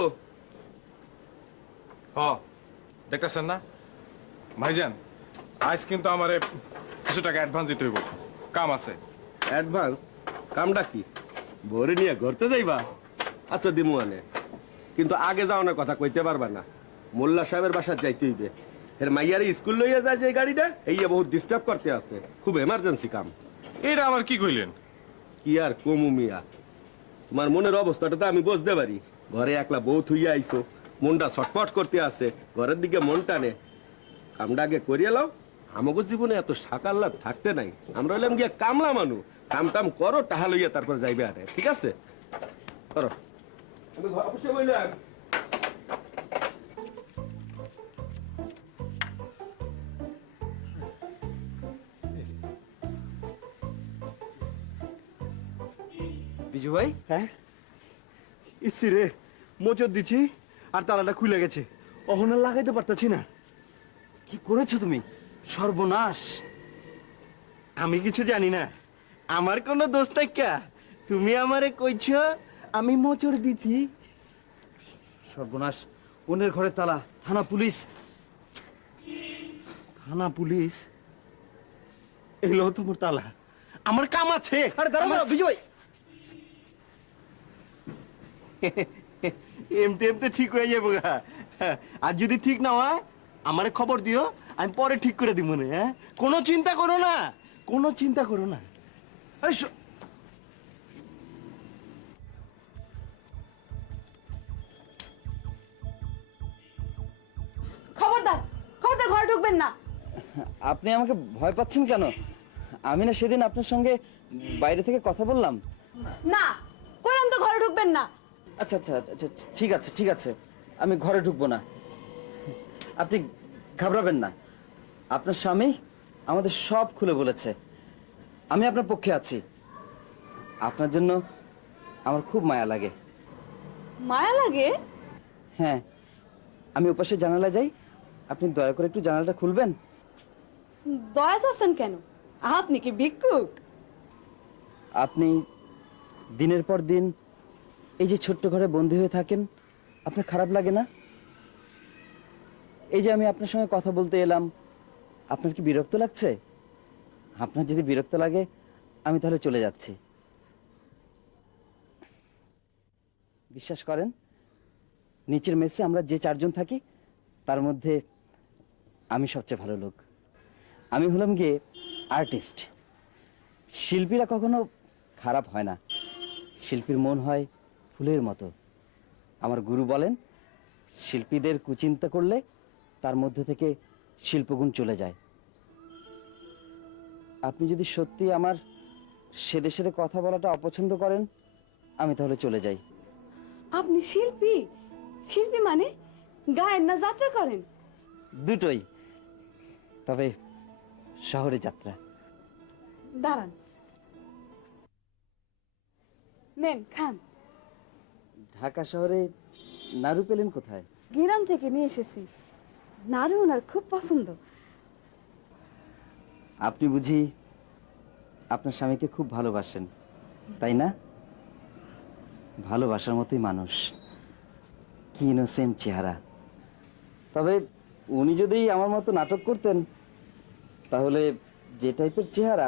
দেখতেছেন না ভাইজান, আজ কিন্তু আমারে কিছু টাকা অ্যাডভান্স দিতে হইব, কাম আছে। অ্যাডভান্স? কামটা কি? ভরে নিয়ে ঘুরতে যাইবা? আচ্ছা দিমু আনে, কিন্তু আগে যাওয়ানোর কথা কইতে পারবা না। মোল্লা সাহেবের বাসার যাইতে হইবে। এর মাইয়ারে স্কুল লইয়া যায় যে গাড়িটা এইয়া বহুত ডিস্টার্ব করতে আছে, খুব এমার্জেন্সি কাম। এটা আবার কি কইলেন? কি আর কমু মিয়া, তোমার মনের অবস্থাটা তো আমি বুঝতে পারি। ঘরে একলা বউ থুইয়া আইছো, মনটা ছটফট করতে আছে, ঘরের দিকে মন টানে। কামটা আগে করিয়ে লাও, আমাকে জীবনে এত সাকাল্লাদ থাকতে নাই। আমরা হইলাম গিয়া কামলা মানুষ, কাম টাম করো, টাহা লইয়া তারপর যাইবে আরে, ঠিক আছে? করো। আমি অবশ্যই বললাম। বিজু ভাই, হ্যাঁ ইসি রে, মোচর দিছি আর তালাটা খুলে গেছে, অহন আর লাগাইতে পারতাছি না। কি করেছো তুমি? সর্বনাশ! আমি কিছু জানি না, আমার কোনো দোষ থাকা তুমি আমারে কইছ আমি মোচর দিছি। সর্বনাশ! অন্যের ঘরে তালা, থানা পুলিশ। থানা পুলিশ এলো তোমার তালা, আমার কাম আছে। আরে দাঁড়াও দাঁড়াও বিজু ভাই, এমতে এমতে ঠিক হয়ে যাবো গা। আর যদি ঠিক না হয় আমারে খবর দিও, আমি পরে ঠিক করে দিব মনে। হ্যাঁ, কোনো চিন্তা করো না, কোনো চিন্তা করো না। আরে খবরদার, খবরদার ঘরে ঢুকবেন না। আপনি আমাকে ভয় পাচ্ছেন কেন? আমি না সেদিন আপনার সঙ্গে বাইরে থেকে কথা বললাম। না, কইলাম তো ঘরে ঢুকবেন না। আচ্ছা আচ্ছা আচ্ছা, ঠিক আছে ঠিক আছে, আমি ঘরে ঢুকবো না। আপনি ঘাবড়াবেন না, আপনার স্বামী আমাদের সব খুলে বলেছে। আমি আপনার পক্ষে আছি। আপনার জন্য আমার খুব মায়া লাগে। মায়া লাগে? হ্যাঁ, আমি ওপাশে জানালা যাই, আপনি দয়া করে একটু জানালাটা খুলবেন? দয়া চাচ্ছেন কেন? আপনি কি ভিক্ষুক? আপনি দিনের পর দিন এই যে ছোট্ট ঘরে বন্দি হয়ে থাকেন, আপনার খারাপ লাগে না? এই যে আমি আপনার সঙ্গে কথা বলতে এলাম, আপনার কি বিরক্ত লাগছে? আপনার যদি বিরক্ত লাগে আমি তাহলে চলে যাচ্ছি। বিশ্বাস করেন, নিচের মেসে আমরা যে 4 জন থাকি তার মধ্যে আমি সবচেয়ে ভালো লোক। আমি হলাম গিয়ে আর্টিস্ট। শিল্পীরা কখনো খারাপ হয় না, শিল্পীর মন হয় ফুলের মতো। আমার গুরু বলেন, শিল্পীদের কুচিন্তা করলে তার মধ্যে থেকে শিল্পগুণ চলে যায়। আপনি যদি সত্যি আমার সেদে সেদে কথা বলাটা অপছন্দ করেন, আমি তাহলে চলে যাই। আপনি শিল্পী? শিল্পী মানে গায়েন না যাত্রা করেন? দুটোই, তবে শহরে যাত্রা। দাঁড়ান, নেন খান। ঢাকা শহরে নাড়ু পেলেন কোথায়? গ্রাম থেকে নিয়ে এসেছি, নাড়ু ওনার খুব পছন্দ। আপনি বুঝি আপনার স্বামীকে খুব ভালোবাসেন, তাই না? ভালোবাসার মতোই মানুষ, কি ইনোসেন্ট চেহারা। তবে উনি যদি আমার মতো নাটক করতেন, তাহলে যে টাইপের চেহারা,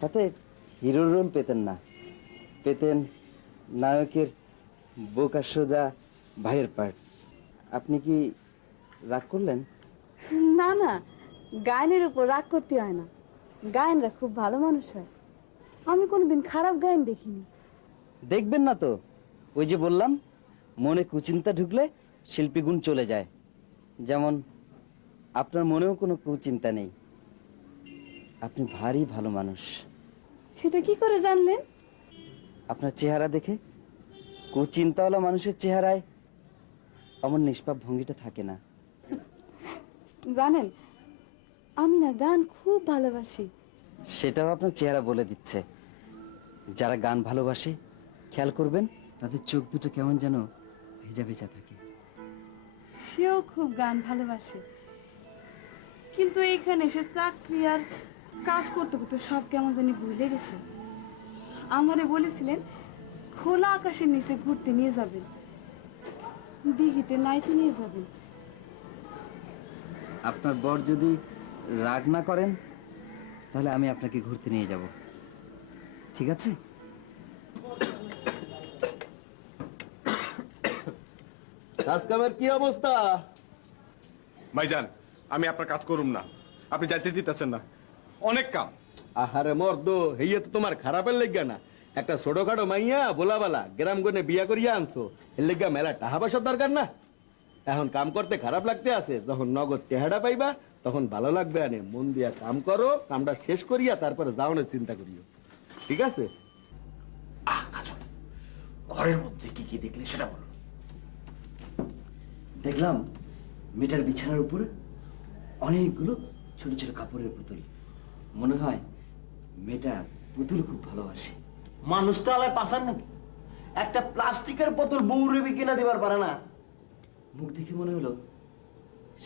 তাতে হিরোর রোল পেতেন না, পেতেন নায়কের বোকা সোজা ভাইয়ের পার্ট। আপনি কি রাগ করলেন? না না, গায়নের উপর রাগ করতে হয় না, গায়নরা খুব ভালো মানুষ হয়। আমি কোনোদিন খারাপ গায়ন দেখিনি। দেখবেন না তো, ওই যে বললাম, মনে কুচিন্তা ঢুকলে শিল্পী গুণ চলে যায়। যেমন আপনার মনেও কোনো কুচিন্তা নেই, আপনি ভারী ভালো মানুষ। সেটা কি করে জানলেন? আপনার চেহারা দেখে। কুচিন্তাওয়ালা মানুষের চেহারায় অমন নিষ্পাপ ভঙ্গিটা থাকে না। জানেন, আমি না গান খুব ভালোবাসি। সেটাও আপনার চেহারা বলে দিচ্ছে। যারা গান ভালোবাসে, খেয়াল করবেন তাদের চোখ দুটো কেমন যেন ভেজা ভেজা থাকে। সেও খুব গান ভালোবাসে, কিন্তু এইখানে এসে চাকরি আর কাজ করতে করতে সব কেমন জানি ভুলে গেছে। আমারে বলেছিলেন খোলা আকাশের নিচে ঘুরতে নিয়ে যাবেন, দিঘিতে নাইতে নিয়ে যাবেন। আপনার বর যদি রাগ না করেন, তাহলে আমি আপনাকে ঘুরতে নিয়ে যাব, ঠিক আছে? কাজ কামের কি অবস্থা? ভাইজান আমি আপনার কাজ করুম না, আপনি যাইতে দিতেছেন না, অনেক কাম। আহারে মর্দ, হেইয়ে তো তোমার খারাপের লেগা না, একটা ছোটখাটো মাইয়া বোলাবালা গ্রাম গনে বিয়া করিয়া আনছো, এর লেগা মেলা টাকা পয়সার দরকার না। এখন কাম করতে খারাপ লাগতে আছে, যখন নগদ টেহাডা পাইবা তখন ভালো লাগবে। আনে মন দিয়া কাম করো, কামটা শেষ করিয়া তারপরে যাওনের চিন্তা করিও, ঠিক আছে? ঘরের মধ্যে কি কি দেখলে সেটা বলো। দেখলাম মেয়েটার বিছানার উপরে অনেকগুলো ছোট ছোট কাপড়ের পুতুল। মনে হয় মেয়েটা পুতুল খুব ভালোবাসে। মানুষটা আলায় পাশার নাকি, একটা প্লাস্টিকের বোতল বউরেবি কিনা দিবার পারে না। মুখ দেখে মনে হলো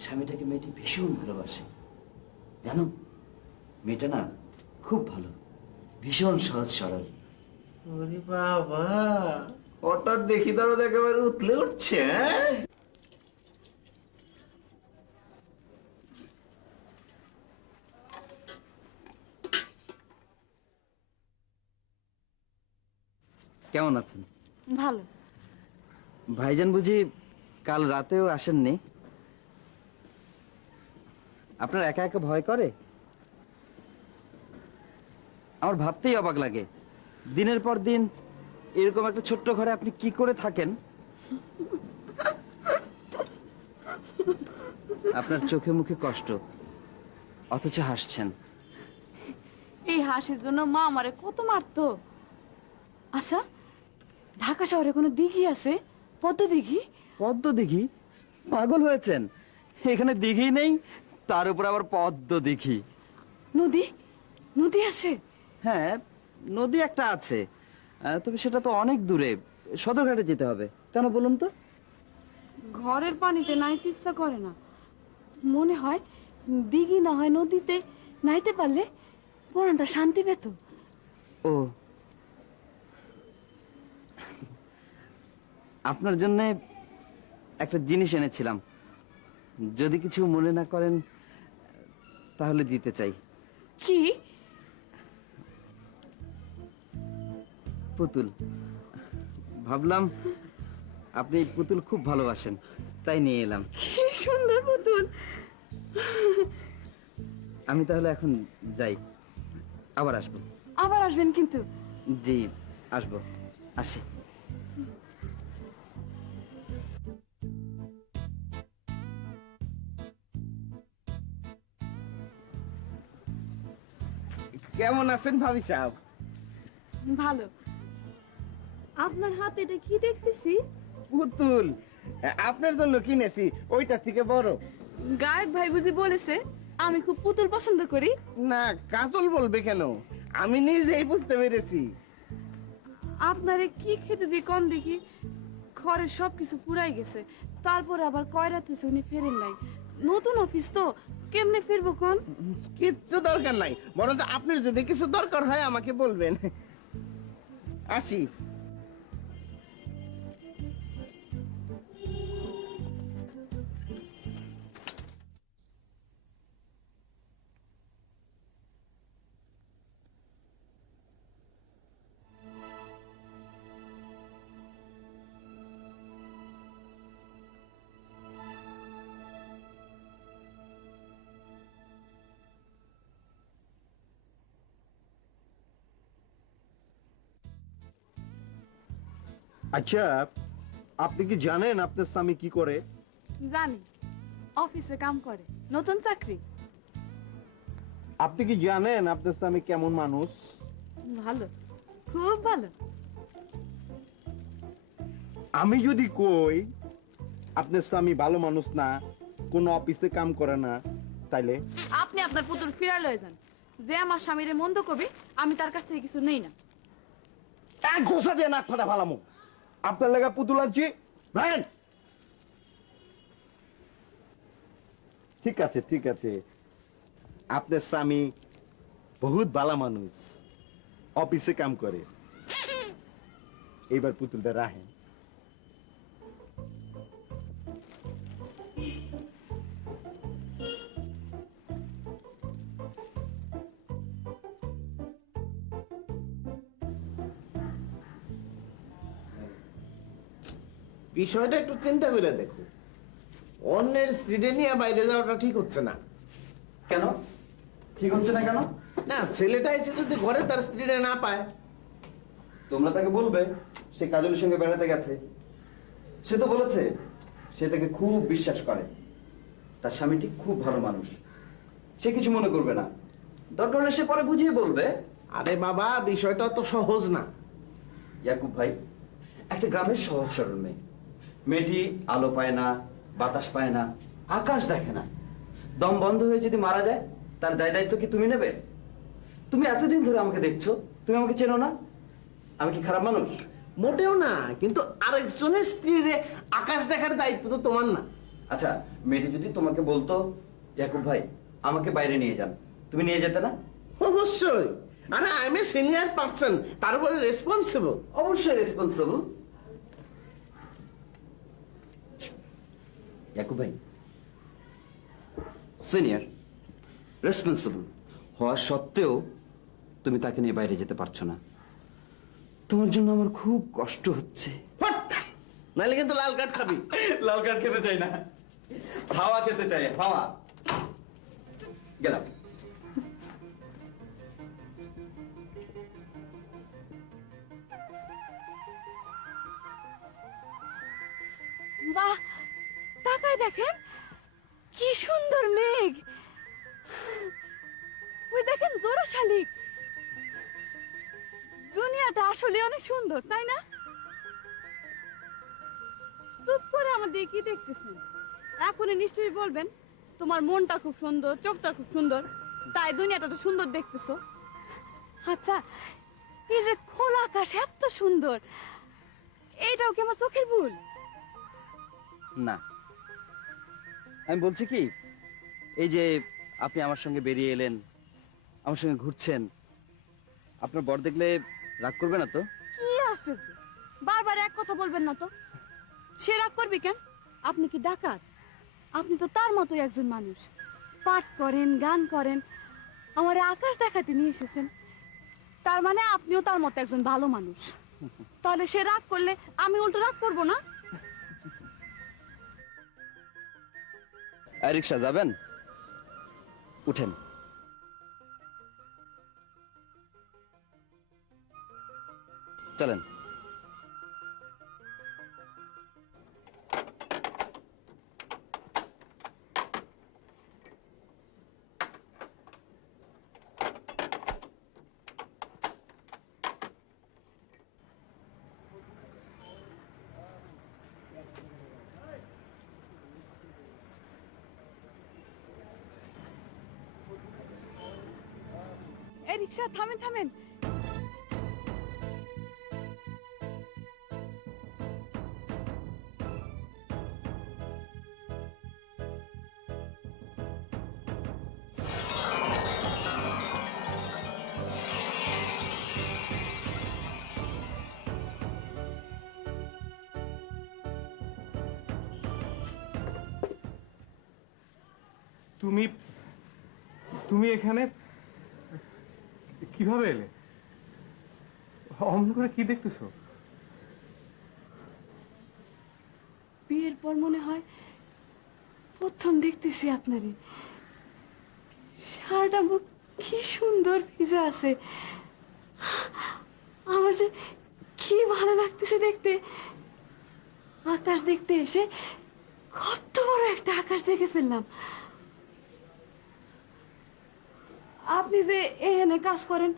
স্বামীটাকে মেয়েটি ভীষণ ভালোবাসে। জানো, মেয়েটা না খুব ভালো, ভীষণ সহজ সরল। ওরে বাবা, হঠাৎ দেখি দরদ একেবারে উতলে উঠছে। কেমন আছেন? ভালো। ভাইজান বুঝি কাল রাতেও আসেননি? আপনার একা একা ভয় করে? আমার ভাবতেই অবাক লাগে, দিনের পর দিন এরকম একটা ছোট্ট ঘরে আপনি কি করে থাকেন? আপনার চোখে মুখে কষ্ট, অথচ হাসছেন। এই হাসির জন্য মা আমারে কত মারতো। আচ্ছা, ঢাকা শহরে কোনো দিঘি আছে? পদ্ম দিঘি? পদ্ম দিঘি? পাগল হয়েছেন, এখানে দিঘি নেই, তার উপর আবার পদ্ম দিঘি। নদী? নদী আছে? হ্যাঁ, নদী একটা আছে, তবে সেটা তো অনেক দূরে, সদরঘাটে যেতে হবে। কেন বলুন তো? ঘরের পানিতে নাইতে ইচ্ছা করে না, মনে হয় দিঘি না হয় নদীতে নাইতে পারলে পরানটা শান্তি পেত। ও, আপনার জন্য একটা জিনিস এনেছিলাম, যদি কিছু মনে না করেন তাহলে দিতে চাই। কি? পুতুল। ভাবলাম আপনি পুতুল খুব ভালোবাসেন, তাই নিয়ে এলাম। কি সুন্দর পুতুল। আমি তাহলে এখন যাই, আবার আসবো। আবার আসবেন কিন্তু? জি, আসবো, আসি। কেমন আছেন ভাবি সাহেব? ভালো। আপনার হাতে এটা কি দেখতেছি? পুতুল আপনার জন্য কিনেছি, ওইটা থেকে বড়। গায়ক ভাই বুঝি বলেছে আমি খুব পুতুল পছন্দ করি? না, কাজল বলবে কেন, আমি নিজেই বুঝতে পেরেছি। আপনারে কি খেতে দিই কোন দেখি, ঘরের সবকিছু পুরাই গেছে, তারপরে আবার কয় রাত হয়েছে উনি ফেরেন নাই। নতুন অফিস তো, কেমনে ফিরবো কোন? কিচ্ছু দরকার নাই, বরঞ্চ আপনার যদি কিছু দরকার হয় আমাকে বলবেন। আসি। আচ্ছা, আপনি কি জানেন আপনার স্বামী কি করে? জানি, অফিসে কাম করে, নতুন চাকরি। আপনি কি জানেন আপনার স্বামী কেমন মানুষ? ভালো, খুব ভালো। আমি যদি কই আপনার স্বামী ভালো মানুষ না, কোন অফিসে কাম করে না, তাইলে? আপনি আপনার পুতুল ফিরাই লয়ে যান। যে আমার স্বামীরে মন্দ কবি, আমি তার কাছ থেকে কিছু নেই না। এক ঘোষা দিয়ে নাক ফাটা ফালামু। আপনার লেগা পুতুল আনছি, ভাইন। ঠিক আছে, ঠিক আছে, আপনার স্বামী বহুত ভালো মানুষ, অফিসে কাম করে। এইবার পুতুলটা রাখেন। বিষয়টা একটু চিন্তা করে দেখো, অন্যের স্ত্রীকে নিয়ে বাইরে যাওয়াটা ঠিক হচ্ছে না। কেন ঠিক হচ্ছে না কেন? না, ছেলেটা এসে যদি ঘরে তার স্ত্রীরা না পায়। তোমরা তাকে বলবে সে কাজলের সঙ্গে বেড়াতে গেছে। সে তো বলেছে সে তাকে খুব বিশ্বাস করে, তার স্বামীটি খুব ভালো মানুষ, সে কিছু মনে করবে না। দরকার হলে সে পরে বুঝিয়ে বলবে। আরে বাবা, বিষয়টা তো সহজ না। ইয়াকুব ভাই, একটা গ্রামের সহজ সরল মেয়ে, মেয়েটি আলো পায় না, বাতাস পায় না, আকাশ দেখে না, দম বন্ধ হয়ে যদি মারা যায় তার দায় দায়িত্ব কি তুমি নেবে? তুমি এতদিন ধরে আমাকে দেখছো, তুমি আমাকে চেনো না। আমি কি খারাপ মানুষ? মোটেও না, কিন্তু আরেকজনের স্ত্রীর আকাশ দেখার দায়িত্ব তো তোমার না। আচ্ছা, মেয়েটি যদি তোমাকে বলতো ইয়াকুব ভাই আমাকে বাইরে নিয়ে যান, তুমি নিয়ে যেতে না? অবশ্যই। আরে I M a senior person, তার উপরে রেসপন্সিবল। অবশ্যই রেসপন্সিবল। ইয়াকুব ভাই সিনিয়র রেসপন্সিবল হওয়া সত্ত্বেও তুমি তাকে নিয়ে বাইরে যেতে পারছো না। তোমার জন্য আমার খুব কষ্ট হচ্ছে। নাহলে কিন্তু লাল কাঠ খাবি। লাল কাঠ খেতে চাই না, হাওয়া খেতে চাই, হাওয়া। গেলাম। বাহ, তাকায় দেখেন কি সুন্দর মেঘ। ওই দেখেন জোড়া শালিক। দুনিয়াটা আসলে অনেক সুন্দর, তাই না? চুপ করে আমাদের কি দেখতেছেন? এখনই নিশ্চয়ই বলবেন তোমার মনটা খুব সুন্দর, চোখটা খুব সুন্দর, তাই দুনিয়াটা তো সুন্দর দেখতেছো। আচ্ছা, এই যে খোলা আকাশ এত সুন্দর, এইটাও কি আমার চোখের ভুল? না, আমি বলছি কি, এই যে আপনি আমার সঙ্গে বেরিয়ে এলেন, আমার সঙ্গে ঘুরছেন, আপনার বর দেখলে রাগ করবে না তো? কি আশ্চর্য, বারবার এক কথা বলবেন না তো। সে রাগ করবি কেন? আপনি কি ডাকাত? আপনি তো তার মতোই একজন মানুষ, পাঠ করেন, গান করেন, আমার আকাশ দেখাতে নিয়ে এসেছেন। তার মানে আপনিও তার মতো একজন ভালো মানুষ। তাহলে সে রাগ করলে আমি উল্টো রাগ করবো না? রিক্সা যাবেন? উঠেন। চলেন। এই রিক্সা, থামেন থামেন। তুমি তুমি এখানে কিভাবে এলে? অমন করে কি দেখতেছো? বিয়ের পর মনে হয় প্রথম দেখতেছি আপনারই। সারাটা মুখ কি সুন্দর ভিজে আছে, আমার যে কি ভালো লাগতেছে দেখতে। আকাশ দেখতে এসে কত বড় একটা আকাশ দেখে ফেললাম। আপনি যে এখানে কাজ করেন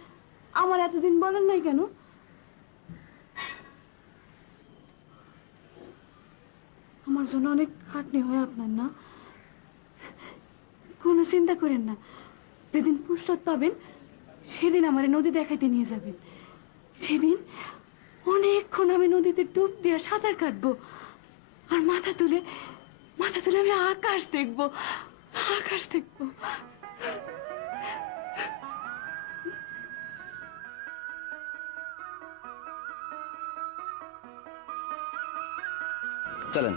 আমার এতদিন বলেন নাই কেন? আমার জন্য অনেক খাটনি হয় আপনার, না? কোনো চিন্তা করেন না, যেদিন ফুরসত পাবেন সেদিন আমার নদী দেখাইতে নিয়ে যাবেন। সেদিন অনেকক্ষণ আমি নদীতে ডুব দিয়ে সাঁতার কাটবো, আর মাথা তুলে আমি আকাশ দেখবো, আকাশ দেখবো। চলেন।